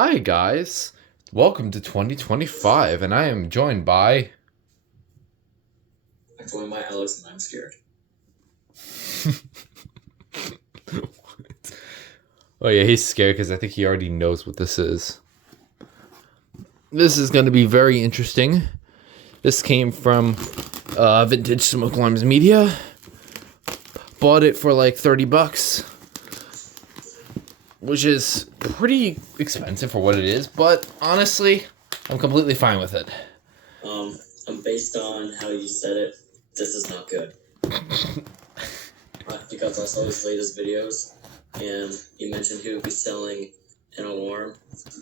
Hi guys, welcome to 2025, and I am joined by... I'm joined by Alex, and I'm scared. Oh yeah, he's scared because I think he already knows what this is. This is going to be very interesting. This came from Vintage Smoke Alarms Media. Bought it for like $30, which is pretty expensive for what it is, but honestly, I'm completely fine with it. Based on how you said it, this is not good. Because I saw his latest videos, and you mentioned he would be selling an alarm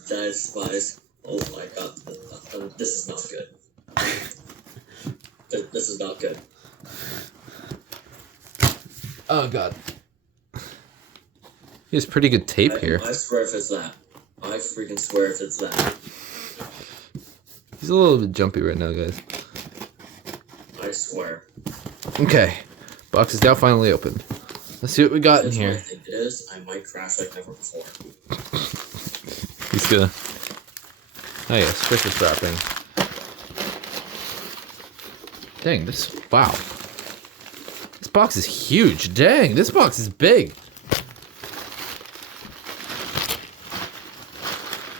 that I despise. Oh my god, this is not good. This is not good. Oh god. He has pretty good tape here. I swear if it's that. I freaking swear if it's that. He's a little bit jumpy right now, guys. I swear. Okay. Box is now finally opened. Let's see what we got in here. What I think it is, I might crash like never before. He's gonna... Oh yeah, Christmas wrapping. Dang, this... Wow. This box is huge. Dang, this box is big.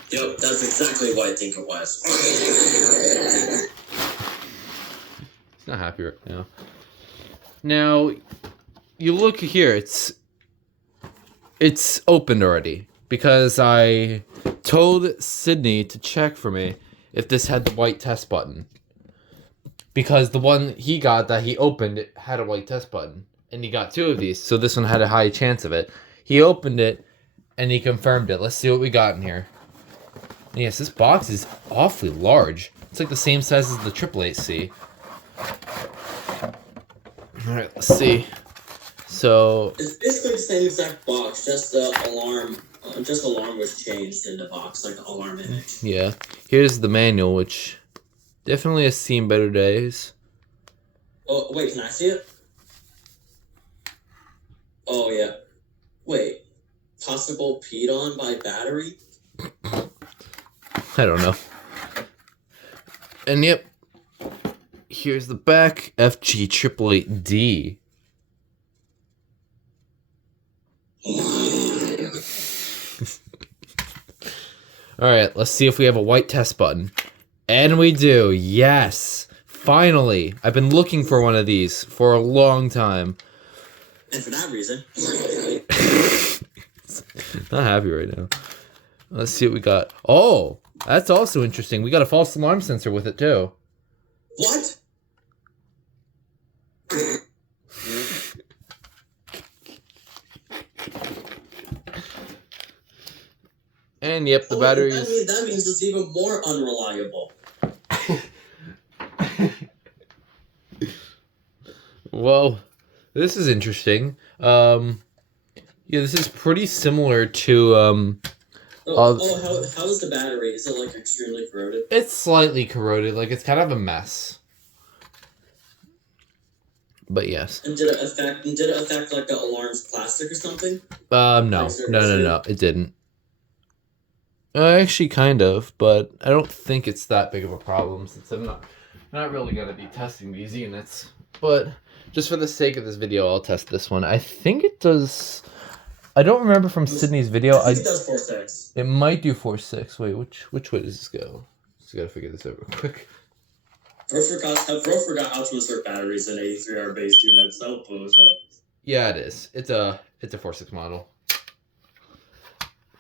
Yep, that's exactly what I think it was. He's not happy right now. Now, you look here, it's opened already. Because I told Sydney to check for me if this had the white test button. Because the one he got that he opened, it had a white test button. And he got two of these, so this one had a high chance of it. He opened it, and he confirmed it. Let's see what we got in here. Yes, this box is awfully large. It's like the same size as the 888C. Alright, let's see. So... It's basically the same exact box, just the alarm... alarm was changed in the box, like the alarm image. Yeah. Here's the manual, which definitely has seen better days. Oh, wait, can I see it? Oh, yeah. Wait. Possible peed on by battery? I don't know. And yep. Here's the back. FG888D. Alright, let's see if we have a white test button. And we do. Yes. Finally. I've been looking for one of these for a long time. And for that reason... Not happy right now. Let's see what we got. Oh, that's also interesting. We got a false alarm sensor with it too. What? And yep, the battery is... That means it's even more unreliable. Well, this is interesting. Yeah, this is pretty similar to how is the battery? Is it like extremely corroded? It's slightly corroded, like it's kind of a mess. But yes. And did it affect like the alarm's plastic or something? No, it didn't. Actually, kind of, but I don't think it's that big of a problem since I'm not really gonna be testing these units. But just for the sake of this video, I'll test this one. I think it does. I don't remember from Sydney's video. I think it does 4.6. It might do 4.6. Wait, which way does this go? Just gotta figure this out real quick. Bro forgot how to insert batteries in 83R based units. So yeah, it is. It's a 4.6 model.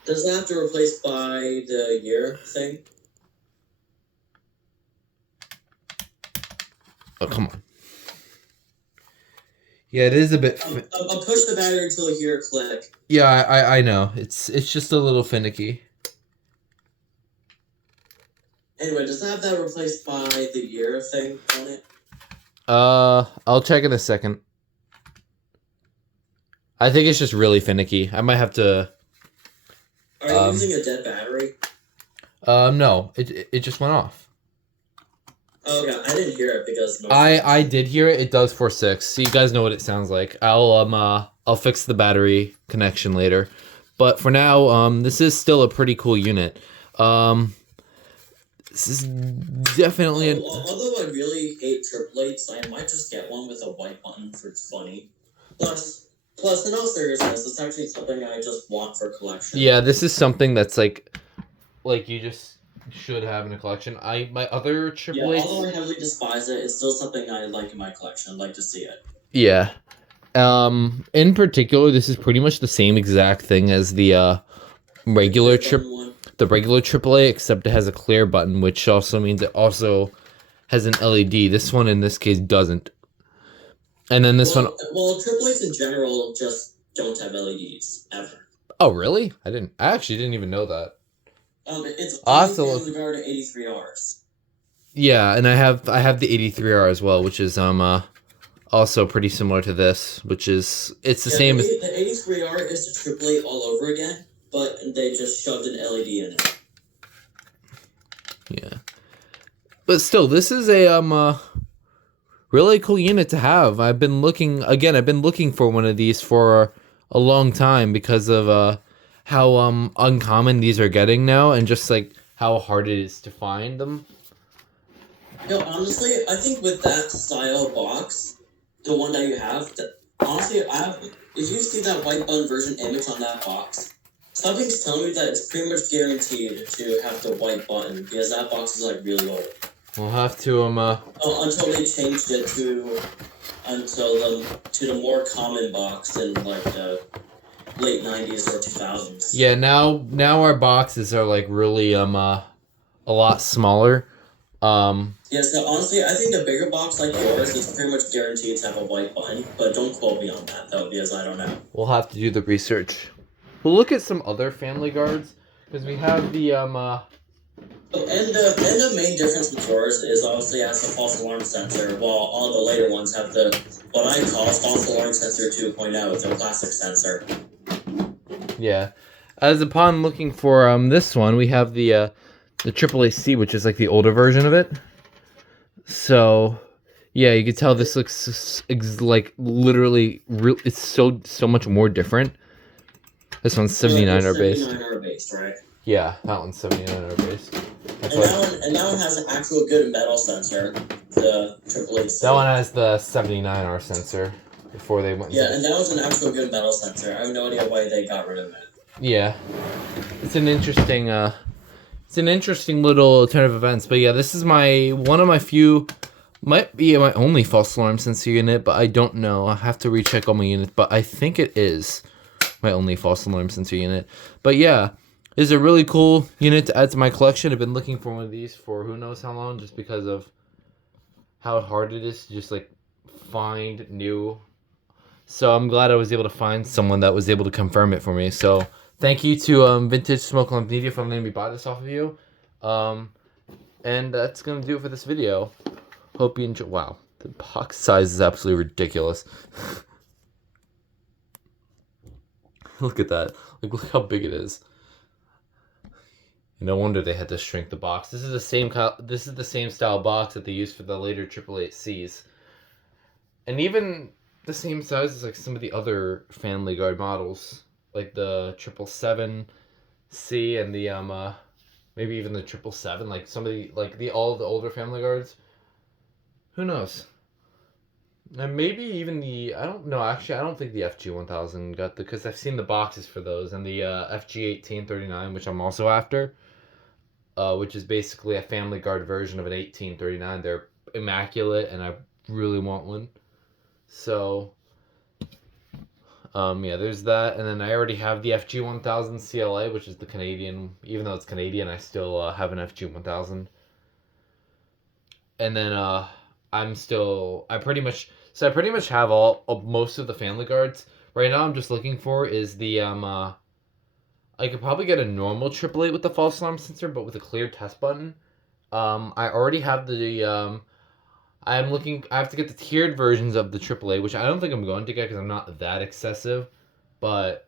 Does it have to replace by the year thing? Oh, come on. Yeah, it is a bit... I'll push the battery until you hear a click. Yeah, I know. It's just a little finicky. Anyway, does it have that replaced by the year thing on it? I'll check in a second. I think it's just really finicky. I might have to... Are you using a dead battery? No. It just went off. Oh yeah, I didn't hear it because I did hear it. It does 4.6. So you guys know what it sounds like. I'll fix the battery connection later. But for now, this is still a pretty cool unit. This is definitely although I really hate AAAs, I might just get one with a white button for it's funny. Plus, in all seriousness, it's actually something I just want for collection. Yeah, this is something that's like you just should have in a collection. My other AAA. Yeah, although I heavily despise it, it's still something I like in my collection. I'd like to see it. Yeah. In particular, this is pretty much the same exact thing as the regular AAA, except it has a clear button, which also means it also has an LED. This one, in this case, doesn't. And then this one. Well, AAAs in general just don't have LEDs ever. Oh, really? I actually didn't even know that. It's also FamilyGard 83Rs. Yeah, and I have the 83R as well, which is also pretty similar to this, which is it's the same as the 83R is a AAA all over again, but they just shoved an LED in it. Yeah, but still, this is a really cool unit to have. I've been looking for one of these for a long time because of how uncommon these are getting now, and just like how hard it is to find them. No, honestly, I think with that style box, the one that you have, honestly, if you see that white button version image on that box, something's telling me that it's pretty much guaranteed to have the white button, because that box is like really old. We'll have to until they changed it to the more common box in like the late 90s or 2000s. Yeah, now our boxes are like really a lot smaller. Yeah, so honestly, I think the bigger box like yours is pretty much guaranteed to have a white button, but don't quote me on that though, because I don't know. We'll have to do the research. We'll look at some other FamilyGards, because we have the And the main difference with yours is obviously it has the false alarm sensor, while all the later ones have what I call false alarm sensor 2.0, the classic sensor. Yeah. As upon looking for this one, we have the AAA-C, which is like the older version of it. So, yeah, you can tell this looks like literally it's so much more different. This one's 79R based. 79R based, right? Yeah, that one's 79R based. And that one has an actual good metal sensor, the AAA-C. That one has the 79R sensor before they went. Yeah, and that was an actual good metal sensor. I have no idea why they got rid of it. Yeah, it's an interesting little turn of events. But yeah, this is one of my few, might be my only false alarm sensor unit, but I don't know. I have to recheck all my units, but I think it is my only false alarm sensor unit. But yeah, it's a really cool unit to add to my collection. I've been looking for one of these for who knows how long, just because of how hard it is to just like find new. So I'm glad I was able to find someone that was able to confirm it for me. So thank you to Vintage Smoke Lamp Media for letting me buy this off of you. And that's gonna do it for this video. Hope you enjoy. Wow, the box size is absolutely ridiculous. Look at that. Like, look how big it is. No wonder they had to shrink the box. This is the same style box that they used for the later AAA-Cs. And even the same size as like some of the other FamilyGard models, like the 777C and the maybe even the 777, like some of the all the older FamilyGards. Who knows? And maybe even I don't know. Actually, I don't think the FG1000 got because I've seen the boxes for those, and the FG888D, which I'm also after, which is basically a FamilyGard version of an 1839. They're immaculate, and I really want one. So, yeah, there's that, and then I already have the FG1000 CLA, which is the Canadian. Even though it's Canadian, I still have an FG1000. And then I pretty much have most of the FamilyGards. Right now, I'm just looking for is the I could probably get a normal AAA with the false alarm sensor, but with a clear test button. I already have the I have to get the tiered versions of the AAA, which I don't think I'm going to get because I'm not that excessive. But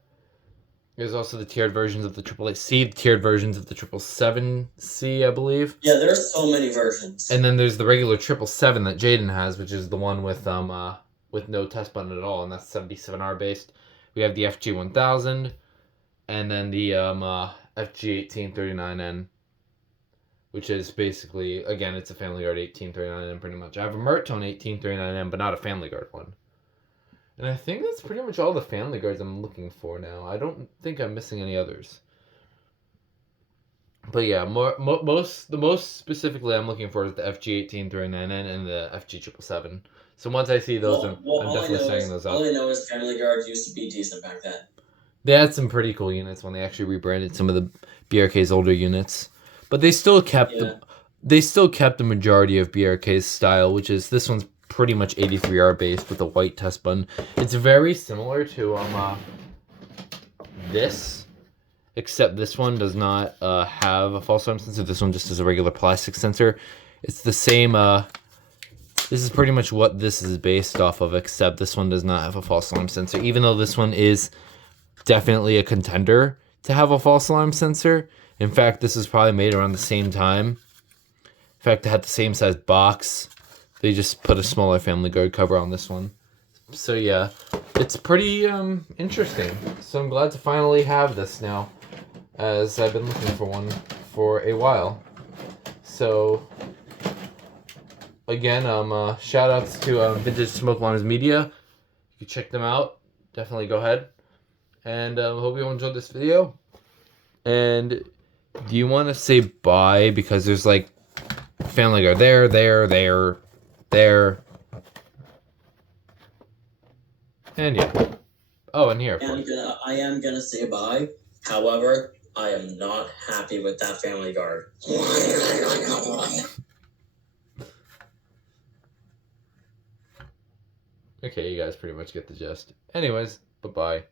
there's also the tiered versions of the AAA-C, the tiered versions of the 777C, I believe. Yeah, there's so many versions. And then there's the regular 777 that Jaden has, which is the one with no test button at all, and that's 77R based. We have the FG1000, and then the FG1839N which is basically, again, it's a FamilyGard 1839M pretty much. I have a Mertone 1839M, but not a FamilyGard one. And I think that's pretty much all the FamilyGards I'm looking for now. I don't think I'm missing any others. But yeah, the most specifically I'm looking for is the FG888D and the FG777. So once I see those, I'm definitely setting those up. All I know is FamilyGard used to be decent back then. They had some pretty cool units when they actually rebranded some of the BRK's older units, but they still kept the majority of BRK's style, which is this one's pretty much 83R based with a white test button. It's very similar to this, except this one does not have a false alarm sensor. This one just has a regular plastic sensor. It's the same. This is pretty much what this is based off of, except this one does not have a false alarm sensor, even though this one is definitely a contender to have a false alarm sensor. In fact, this is probably made around the same time. In fact, it had the same size box. They just put a smaller FamilyGard cover on this one. So yeah, it's pretty interesting. So I'm glad to finally have this now, as I've been looking for one for a while. So again, shout outs to Vintage Smoke Alarms Media. You can check them out. Definitely go ahead. And hope you all enjoyed this video. And do you want to say bye? Because there's like FamilyGard there. And yeah. Oh, and here. I am gonna say bye. However, I am not happy with that FamilyGard. Okay, you guys pretty much get the gist. Anyways, bye-bye.